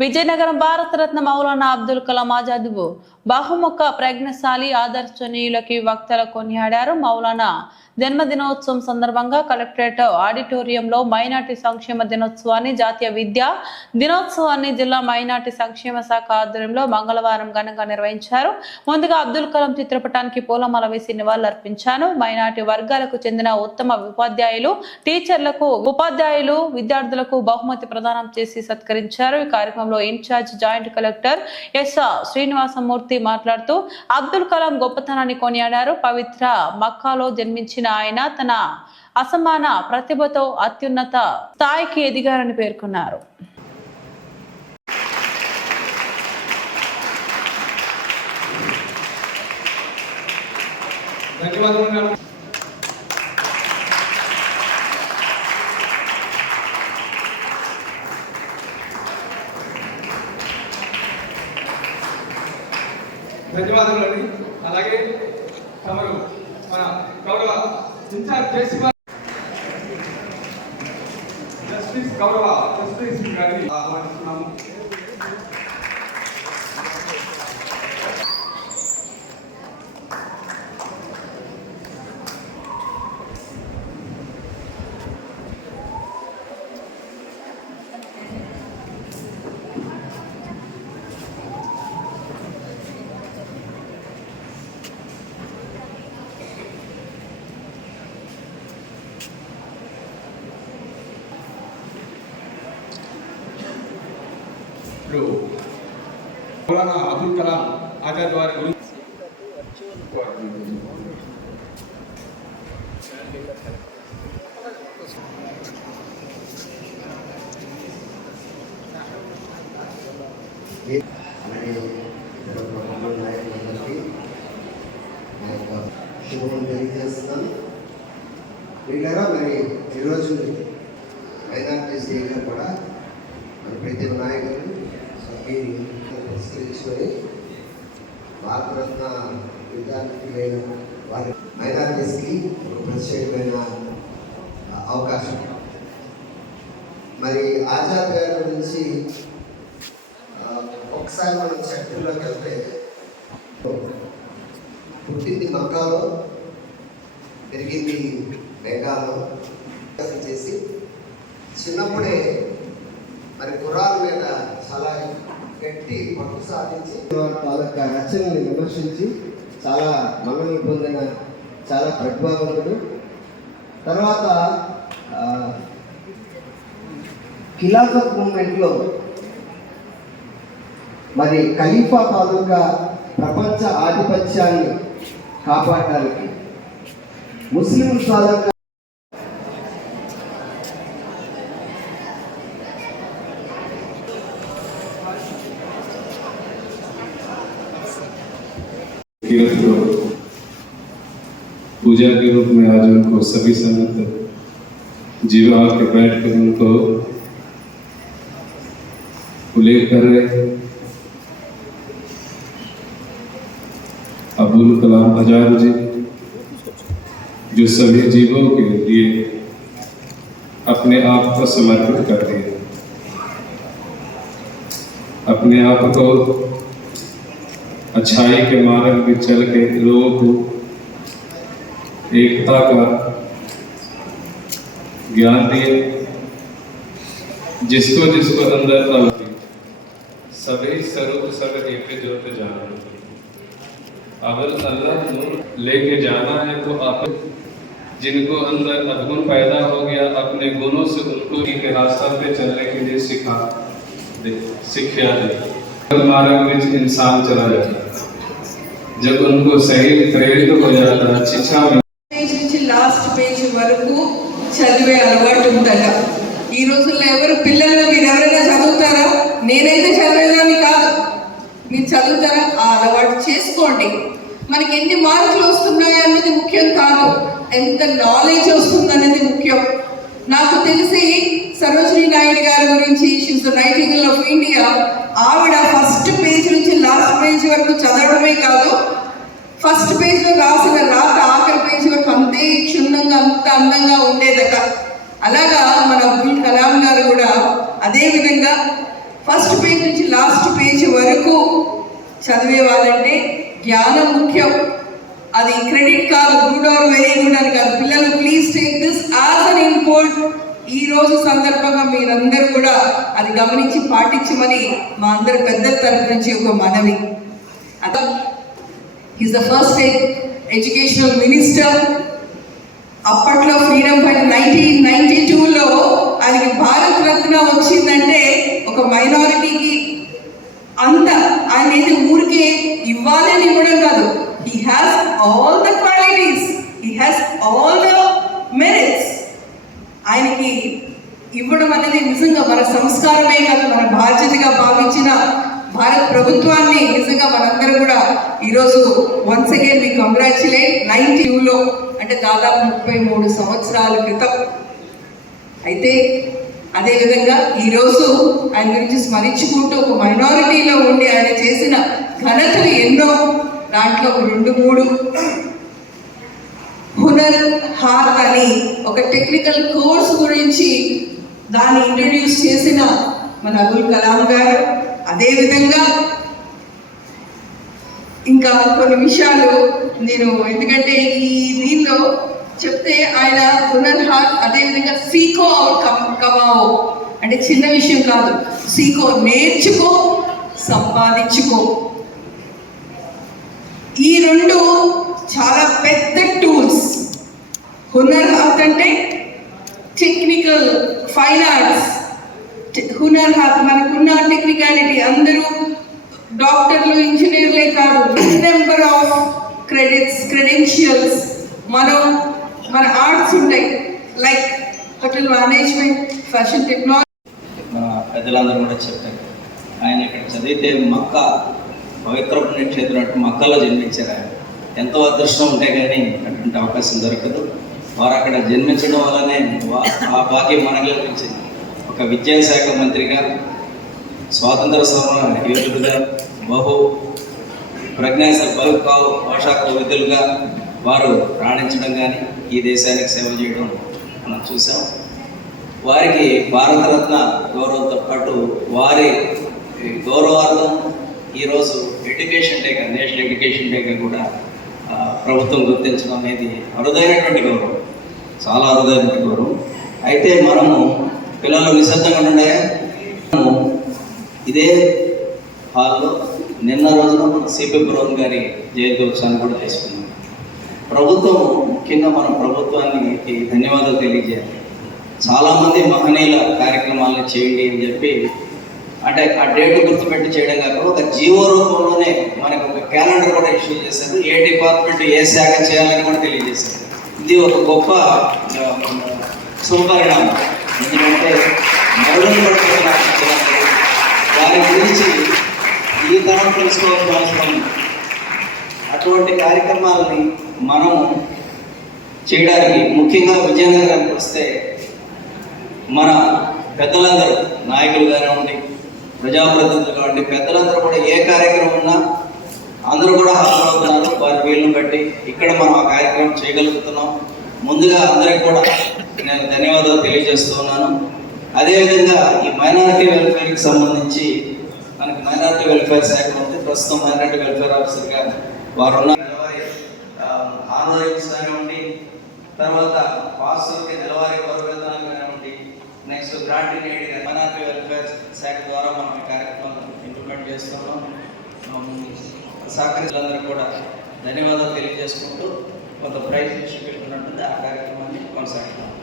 విజయనగరం భారతరత్న మౌలానా అబ్దుల్ కలాం ఆజాద్ బహుముఖ ప్రజ్ఞశాలి ఆదర్శనీయులకి వక్తలు కొనియాడారు మౌలానా జన్మదినోత్సవం సందర్భంగా కలెక్టరేట్ ఆడిటోరియంలో మైనార్టీ సంక్షేమ దినోత్సవాన్ని జాతీయ విద్యా దినోత్సవాన్ని జిల్లా మైనార్టీ సంక్షేమ శాఖ ఆధ్వర్యంలో మంగళవారం ఘనంగా నిర్వహించారు. ముందుగా అబ్దుల్ కలాం చిత్రపటానికి పూలమాల వేసి నివాళులర్పించాను. మైనార్టీ వర్గాలకు చెందిన ఉత్తమ ఉపాధ్యాయులు టీచర్లకు ఉపాధ్యాయులు విద్యార్థులకు బహుమతి ప్రదానం చేసి సత్కరించారు. ఈ కార్యక్రమంలో in charge joint collector S Srinivasamurthy మాట్లాడుతూ అబ్దుల్ కలాం గొప్పతనాన్ని కొనియాడారు. పవిత్ర మక్కాలో జన్మించిన ఆయన తన అసమాన ప్రతిభతో అత్యున్నత స్థాయికి ఎదిగారని పేర్కొన్నారు. ధన్యవాదాలు అండి అలాగే తమరు మన గౌరవ ఇన్ఛార్జ్ జేసీ జస్టిస్ గౌరవ జస్టిస్ గారిని ఆహ్వానిస్తున్నాము ఇప్పుడు మౌలానా అబ్దుల్ కలాం ఆచార్య వారి గురించి శుభం తెలియజేస్తున్నాను వీళ్ళరా మరి ఈరోజు మైనార్టీస్ కూడా మరి ప్రతి నాయకులు దీన్ని పరిష్కరించుకొని భారతరత్న విద్యార్థులైన వారి మైనార్టీస్కి ఒక ప్రత్యేకమైన అవకాశం. మరి ఆజాద్ గారి గురించి ఒకసారి మనం చరిత్రలోకి వెళ్తే పుట్టింది మక్కాలో పెరిగింది బెంగాల్లో చేసి చిన్నప్పుడే మరి గుర్రాల మీద చాలా గట్టి పట్టు సాధించి తాలూకా రచనని విమర్శించి చాలా మన్నని పొందిన చాలా ప్రతిభావంతుడు తర్వాత ఆ, ఖిలాఫత్ మూమెంట్లో మరి ఖలీఫా తాలూకా ప్రపంచ ఆధిపత్యాన్ని కాపాడడానికి ముస్లిం తాలూకా तीर्थ को पूजा के रूप में आज उनको सभी संगत जीवा के बैठ कर उनको उल्लेख कर रहे अब्दुल कलाम आज़ाद जी, जो सभी जीवों के लिए अपने आप को समर्पित कर दिए अपने आप को अच्छाई के मार्ग में चल के लोगों को एकता का ज्ञान दिए। जिसको जिसको अंदर सभी स्वरूप सब एक जोत जाना। अवल अल्लाह नूर लेके जाना है तो आप जिनको अंदर अवगुण पैदा हो गया, अपने गुणों से उनको रास्ता पे चलने के लिए सिखा दे शिक्षा दे। मार्ग में इंसान चला जाता है जब उनको सही प्रेरित हो जाता है शिक्षा में పేజ్ నుంచి లాస్ట్ పేజ్ వరకు చదివే అలవాటు ఉందట ఈ రోజుల్లో ఎవరు పిల్లలు మీరు ఎవరైనా చదువుతారా నేనైతే చదివేదాన్ని కాదు మీరు చదువుతారా ఆ అలవాటు చేసుకోండి మనకి ఎన్ని మార్కులు వస్తున్నాయి అన్నది ముఖ్యం కాదు ఎంత నాలెడ్జ్ వస్తుంది అనేది ముఖ్యం నాకు తెలిసి సరోజిని నాయుడు గారి గురించి she's the nightingale of India ఆవిడ ఫస్ట్ పేజ్ నుంచి లాస్ట్ పేజ్ వరకు చదవడమే కాదు ఫస్ట్ పేజ్లో రాసిన రాత ఆఖరి పేజ్ వరకు అంతే క్షుణ్ణంగా అంత అందంగా ఉండేదట. అలాగా మన అబ్దుల్ కలాం గారు కూడా అదే విధంగా ఫస్ట్ పేజ్ నుంచి లాస్ట్ పేజ్ వరకు చదివే వాళ్ళంటే జ్ఞానం ముఖ్యం. అది క్రెడిట్ కాదు గుడ్ ఆర్ వెరీ గుడ్ అని కాదు. పిల్లలు please take this as an input ఈ రోజు సందర్భంగా మీరందరూ కూడా అది గమనించి పాటించమని మా అందరి పెద్దల తరపు నుంచి ఒక మనవి. అత is the first educational minister అప్పట్లో ఫ్రీడమ్ ఫైట్ నైన్టీన్ నైన్టీ టూలో ఆయనకి భారత్ రత్న వచ్చిందంటే ఒక మైనారిటీకి అంత ఆయన అయితే ఊరికే ఇవ్వాలని ఇవ్వడం కాదు. He has all the qualities he has all the ఆయనకి ఇవ్వడం అనేది నిజంగా మన సంస్కారమే కాదు మన బాధ్యతగా భావించిన భారత ప్రభుత్వాన్ని నిజంగా మనందరూ కూడా ఈరోజు వన్స్ అగైన్ మీ కంగ్రాచులేట్ నైన్టీ టూలో అంటే దాదాపు ముప్పై మూడు సంవత్సరాల క్రితం. అయితే అదేవిధంగా ఈరోజు ఆయన గురించి స్మరించుకుంటూ ఒక మైనారిటీలో ఉండి ఆయన చేసిన ఘనతలు ఎన్నో దాంట్లో ఒక రెండు మూడు హునర్ హాత్ అని ఒక టెక్నికల్ కోర్స్ గురించి దాన్ని ఇంట్రడ్యూస్ చేసిన మన అబుల్ కలాం గారు. అదేవిధంగా ఇంకా కొన్ని విషయాలు నేను ఎందుకంటే ఈ దీనిలో చెప్తే ఆయన హునర్ హాత్ అదేవిధంగా సీకో కమావో అంటే చిన్న విషయం కాదు. సీకో నేర్చుకో సంపాదించుకో. ఈ రెండు చాలా పెద్ద టూల్స్ హునర్ హాత్ అంటే టెక్నికల్ ఫైన్ ఆర్ట్స్ హునర్ హాత్ మనకున్న టెక్నికాలిటీ అందరూ డాక్టర్లు ఇంజనీర్లే కాదు నెంబర్ ఆఫ్ క్రెడిట్స్ క్రెడెన్షియల్స్ మనం మన ఆర్ట్స్ ఉంటాయి like hotel management fashion technology మన పెద్దలందరూ కూడా చెప్పారు. ఆయన ఇక్కడ చదివితే మక్క పవిత్ర పుణ్యక్షేత్రం అటు మక్కలో జన్మించారు ఆయన. ఎంతో అదృష్టం ఉంటే కానీ అటువంటి అవకాశం దొరకదు. వారు అక్కడ జన్మించడం వల్లనే వా- ఆ భాగ్యం మనకు లభించింది. ఒక విద్యాశాఖ మంత్రిగా స్వాతంత్ర సమర యోధుడుగా బహు ప్రజ్ఞాస బలుకావు భాషా విధులుగా వారు రాణించడం కానీ ఈ దేశానికి సేవ చేయడం మనం చూసాం. వారికి భారతరత్న గౌరవంతో పాటు వారి గౌరవార్థం ఈరోజు ఎడ్యుకేషన్ డేగా నేషనల్ ఎడ్యుకేషన్ డేగా కూడా ప్రభుత్వం గుర్తించడం అనేది అరుదైనటువంటి గౌరవం. చాలా అరుదైనటువంటి గౌరవం అయితే మనము పిల్లలు నిశ్శబ్దంగా ఉండే ఇదే హాల్లో నిన్న రోజున సిపి బ్రౌన్ గారి జయంతి ఉత్సవాన్ని కూడా చేసుకున్నాం. ప్రభుత్వం ముఖ్యంగా మన ప్రభుత్వానికి ధన్యవాదాలు తెలియజేయాలి. చాలామంది మహనీయుల కార్యక్రమాలను చేయండి అని చెప్పి అంటే ఆ డేట్ గుర్తుపెట్టి చేయడం కాకుండా ఒక జీవో రూపంలోనే మనకు ఒక క్యాలెండర్ కూడా ఇష్యూ చేశారు. ఏ డిపార్ట్మెంట్ ఏ శాఖ చేయాలని కూడా తెలియజేశారు. ఇది ఒక గొప్ప ఆ, శుభపరిణామం ఎందుకంటే మరుడును పడుతున్న పిల్లలు వారి గురించి ఈ తరం తెలుసుకోవాల్సిన అవసరం అటువంటి కార్యక్రమాలని మనం చేయడానికి ముఖ్యంగా విజయనగరానికి వస్తే మన పెద్దలందరూ నాయకులు కానివ్వండి ప్రజాప్రతినిధులు కానివ్వండి పెద్దలందరూ కూడా ఏ కార్యక్రమం ఉన్నా అందరూ కూడా హాజరవుతున్నారు వారి వీళ్ళని బట్టి ఇక్కడ మనం ఆ కార్యక్రమం చేయగలుగుతున్నాం. ముందుగా అందరికి కూడా నేను ధన్యవాదాలు తెలియజేస్తున్నాను అదేవిధంగా ఈ మైనారిటీ వెల్ఫేర్కి సంబంధించి మనకి మైనారిటీ వెల్ఫేర్ శాఖ ఉంది. ప్రస్తుతం మైనారిటీ వెల్ఫేర్ ఆఫీసర్గా వారు ఉన్న ఆనోరేజ్ కానివ్వండి తర్వాత పాస్టర్కి నెలవారీ పరవేతనాలు కానివ్వండి next grant aid minority welfare శాఖ ద్వారా మనం ఈ కార్యక్రమాన్ని ఇంప్లిమెంట్ చేస్తున్నాం. సహకరించాలందరూ కూడా ధన్యవాదాలు తెలియజేసుకుంటూ కొంత ప్రైజ్ ఇచ్చి పెట్టుకున్నట్టు ఆ కార్యక్రమాన్ని కొనసాగిద్దాం.